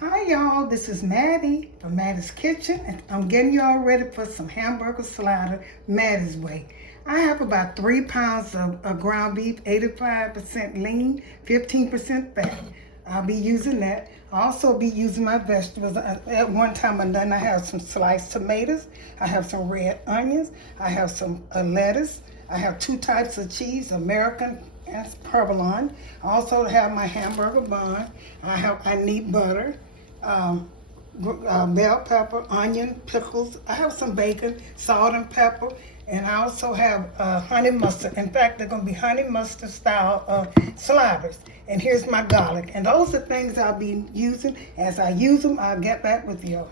Hi y'all, this is Mattie from Mattie's Kitchen, and I'm getting y'all ready for some hamburger slider Mattie's way. I have about 3 pounds of ground beef, 85% lean, 15% fat. I'll be using that. I'll also be using my vegetables. At one time I have some sliced tomatoes, I have some red onions, I have some lettuce, I have 2 types of cheese, American and provolone. I also have my hamburger bun. I need butter, bell pepper, onion, pickles. I have some bacon, salt and pepper, and I also have honey mustard. In fact, they're going to be honey mustard style sliders. And here's my garlic. And those are things I'll be using. As I use them, I'll get back with you.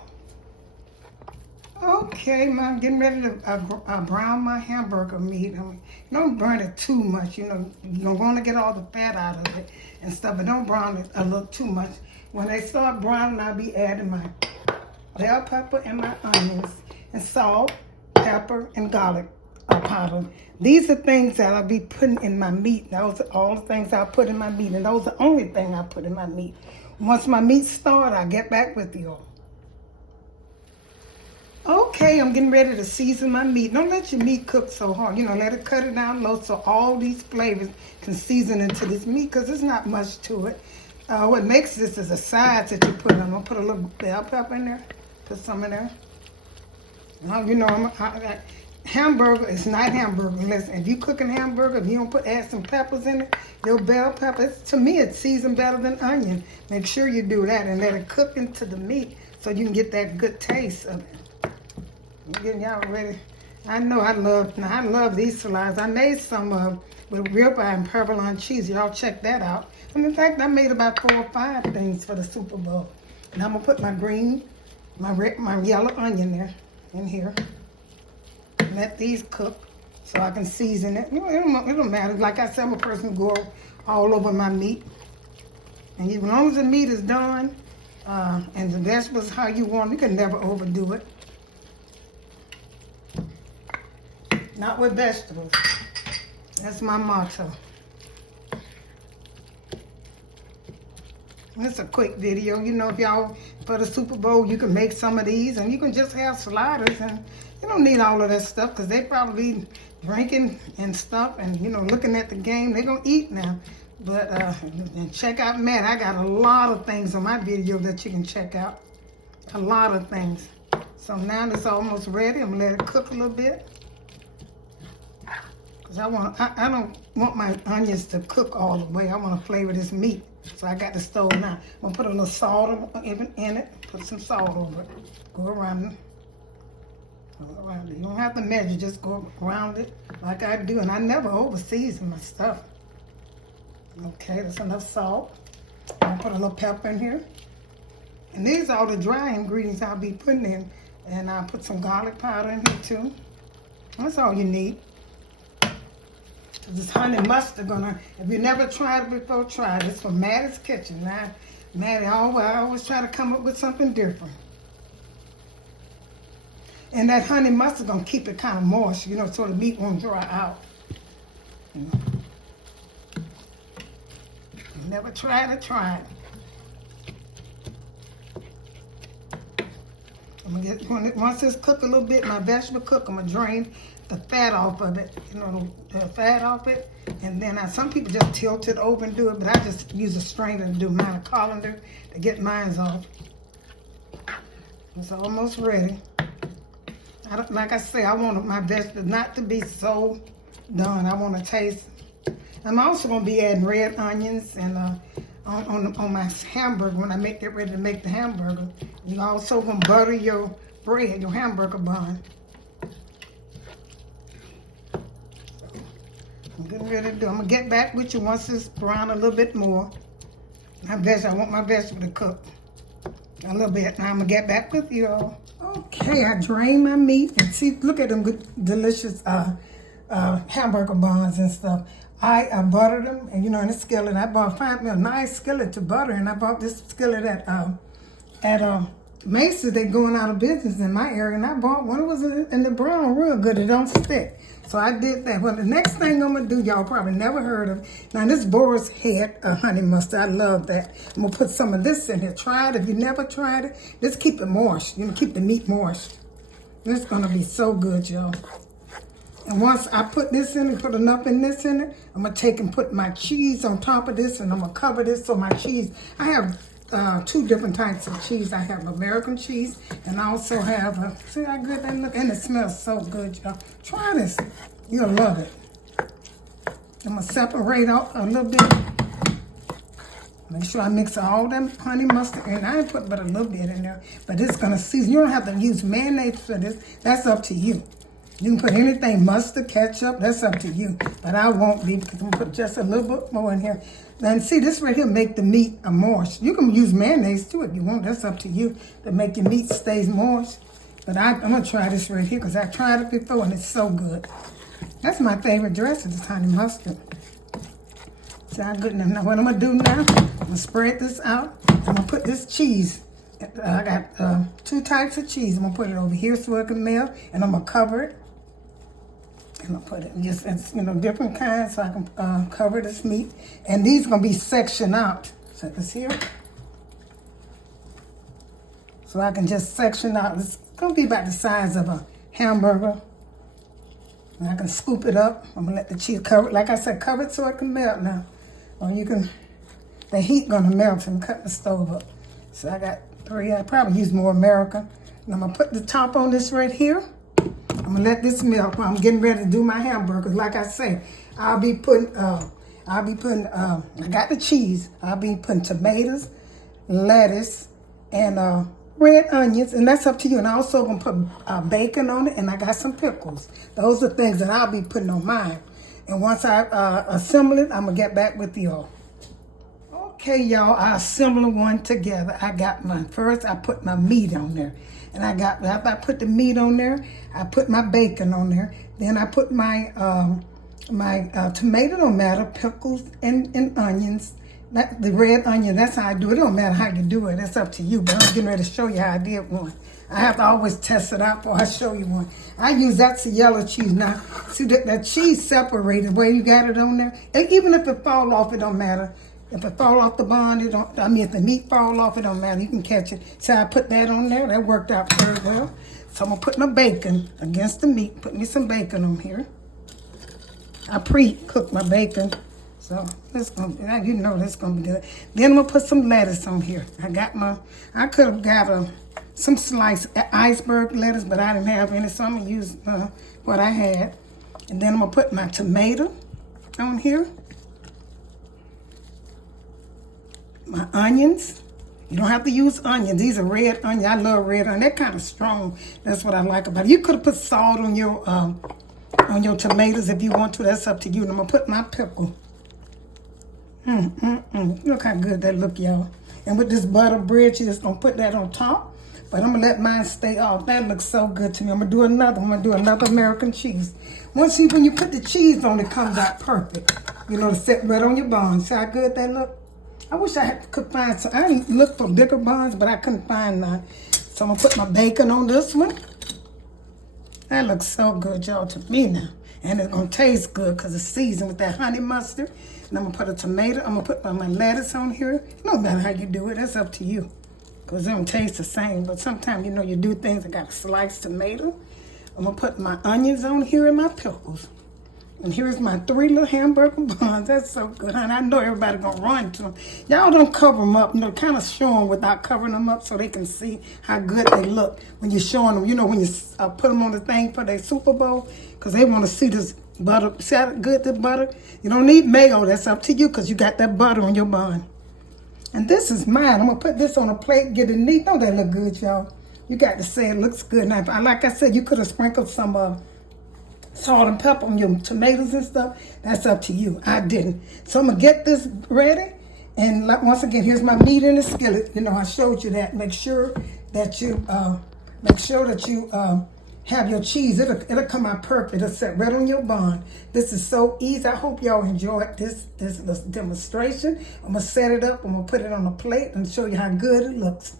Okay, I'm getting ready to brown my hamburger meat. Don't burn it too much. You're going to get all the fat out of it and stuff, but don't brown it a little too much. When they start browning, I'll be adding my bell pepper and my onions and salt, pepper, and garlic powder. These are things that I'll be putting in my meat. Those are all the things I'll put in my meat, and those are the only thing I put in my meat. Once my meat starts, I'll get back with you. Okay, I'm getting ready to season my meat. Don't let your meat cook so hard. Let it cut it down low so all these flavors can season into this meat, because there's not much to it. What makes this is the sides that you put in. I'm going to put a little bell pepper in there. Put some in there. Hamburger is not hamburger. Listen, if you cooking hamburger, if you don't add some peppers in it, your bell pepper, to me, it's seasoned better than onion. Make sure you do that and let it cook into the meat so you can get that good taste of it. I'm getting y'all ready. I love these salads. I made some with ribeye and provolone cheese. Y'all check that out. And in fact, I made about 4 or 5 things for the Super Bowl. And I'm gonna put my green, my yellow onion there, in here. Let these cook so I can season it. It don't matter. Like I said, I'm a person who go all over my meat. And as long as the meat is done, and the vegetables how you want, you can never overdo it. Not with vegetables. That's my motto. It's a quick video. If y'all, for the Super Bowl, you can make some of these, and you can just have sliders, and you don't need all of that stuff, because they probably drinking and stuff, and looking at the game. They're gonna eat now. But and check out Matt. I got a lot of things on my video that you can check out. A lot of things. So now it's almost ready. I'm gonna let it cook a little bit. Cause I don't want my onions to cook all the way. I want to flavor this meat. So I got the stove now. I'm gonna put a little salt in it. Put some salt over it. Go around it. Go around it. You don't have to measure. Just go around it like I do. And I never over season my stuff. Okay, that's enough salt. I'm gonna put a little pepper in here. And these are all the dry ingredients I'll be putting in. And I'll put some garlic powder in here too. That's all you need. This honey mustard if you never tried it before, try it. It's from Mattie's Kitchen. Now, Mattie, I always try to come up with something different. And that honey mustard gonna keep it kind of moist, so the meat won't dry out. You never tried it, try it. I'm gonna get, once it's cooked a little bit, my vegetable cook, I'm gonna drain the fat off of it, the fat off it, and then some people just tilt it over and do it, but I just use a strainer to do mine, a colander to get mine off. It's almost ready. Like I say, I want my vegetables not to be so done. I want to taste. I'm also gonna be adding red onions and on my hamburger when I get ready to make the hamburger. You also gonna butter your bread, your hamburger bun. I'm getting ready to do. I'm gonna get back with you once it's brown a little bit more. I want my vegetable to cook a little bit. Now I'm gonna get back with you all. Okay, I drained my meat and see. Look at them good, delicious hamburger buns and stuff. I buttered them, and in a skillet. I bought a nice skillet to butter, and I bought this skillet at Macy's, they going out of business in my area, and I bought one. It was in the brown, real good. It don't stick. So I did that. Well, the next thing I'm going to do, y'all probably never heard of. Now, this Boar's Head honey mustard. I love that. I'm going to put some of this in here. Try it. If you never tried it, just keep it moist. You know, keep the meat moist. This is going to be so good, y'all. And once I put this in and put enough in this in it, I'm going to take and put my cheese on top of this, and I'm going to cover this. So my cheese, I have 2 different types of cheese. I have American cheese, and I also have, see how good that look? And it smells so good, y'all. Try this. You'll love it. I'm going to separate out a little bit. Make sure I mix all them honey mustard, and I put but a little bit in there. But it's going to season. You don't have to use mayonnaise for this. That's up to you. You can put anything, mustard, ketchup, that's up to you. But I won't be, because I'm going to put just a little bit more in here. And see, this right here make the meat moist. You can use mayonnaise too if you want. That's up to you to make your meat stays moist. But I'm going to try this right here because I tried it before and it's so good. That's my favorite dressing, is honey mustard. See how good? Now what I'm going to do now, I'm going to spread this out. I'm going to put this cheese. I got 2 types of cheese. I'm going to put it over here so it can melt. And I'm going to cover it. I'm going to put it in just, you know, different kinds so I can cover this meat. And these are going to be sectioned out. Set this here. So I can just section out. It's going to be about the size of a hamburger. And I can scoop it up. I'm going to let the cheese cover it. Like I said, cover it so it can melt now. Or you can, the heat going to melt and cut the stove up. So I got 3. I probably use more American. And I'm going to put the top on this right here. I'm going to let this melt while I'm getting ready to do my hamburgers. Like I say, I'll be putting, I got the cheese. I'll be putting tomatoes, lettuce, and red onions, and that's up to you. And I'm also going to put bacon on it, and I got some pickles. Those are things that I'll be putting on mine. And once I assemble it, I'm going to get back with y'all. Okay, y'all, I assembled one together. I got first I put my meat on there. And after I put the meat on there, I put my bacon on there. Then I put my tomato, don't matter, pickles and onions. The red onion, that's how I do it. It don't matter how you do it. That's up to you. But I'm getting ready to show you how I did one. I have to always test it out before I show you one. That's the yellow cheese. Now, see that cheese separated where you got it on there. And even if it fall off, it don't matter. If it fall off the bond, if the meat fall off, it don't matter. You can catch it. So I put that on there. That worked out very well. So I'm going to put my bacon against the meat. Put me some bacon on here. I pre-cooked my bacon. So this going to be, you know this going to be good. Then I'm going to put some lettuce on here. I could have got some sliced iceberg lettuce, but I didn't have any. So I'm going to use what I had. And then I'm going to put my tomato on here. My onions. You don't have to use onions. These are red onions. I love red onions. They're kind of strong. That's what I like about it. You could have put salt on your tomatoes if you want to. That's up to you. And I'm going to put my pickle. Look how good that look, y'all. And with this butter bread, you're just going to put that on top. But I'm going to let mine stay off. That looks so good to me. I'm going to do another. I'm going to do another American cheese. When you put the cheese on, it comes out perfect. You know, to set right on your bun. See how good that look? I wish I could find some. I didn't look for bigger buns, but I couldn't find none. So I'm going to put my bacon on this one. That looks so good, y'all, to me now. And it's going to taste good because it's seasoned with that honey mustard. And I'm going to put a tomato. I'm going to put my lettuce on here. No matter how you do it, that's up to you. Because it don't taste the same. But sometimes, you know, you do things. I got a sliced tomato. I'm going to put my onions on here and my pickles. And here's my 3 little hamburger buns. That's so good, honey. I know everybody going to run to them. Y'all don't cover them up. You know, kind of show them without covering them up so they can see how good they look when you're showing them. You know, when you put them on the thing for their Super Bowl, because they want to see this butter. See how good this butter? You don't need mayo. That's up to you because you got that butter on your bun. And this is mine. I'm going to put this on a plate, get it neat. Don't that look good, y'all? You got to say it looks good. Now, like I said, you could have sprinkled some salt and pepper on your tomatoes and stuff. That's up to you. I didn't. So I'm going to get this ready. And once again, here's my meat in the skillet. You know, I showed you that. Make sure that you have your cheese. It'll come out perfect. It'll set right on your bun. This is so easy. I hope y'all enjoyed this demonstration. I'm going to set it up. I'm going to put it on a plate and show you how good it looks.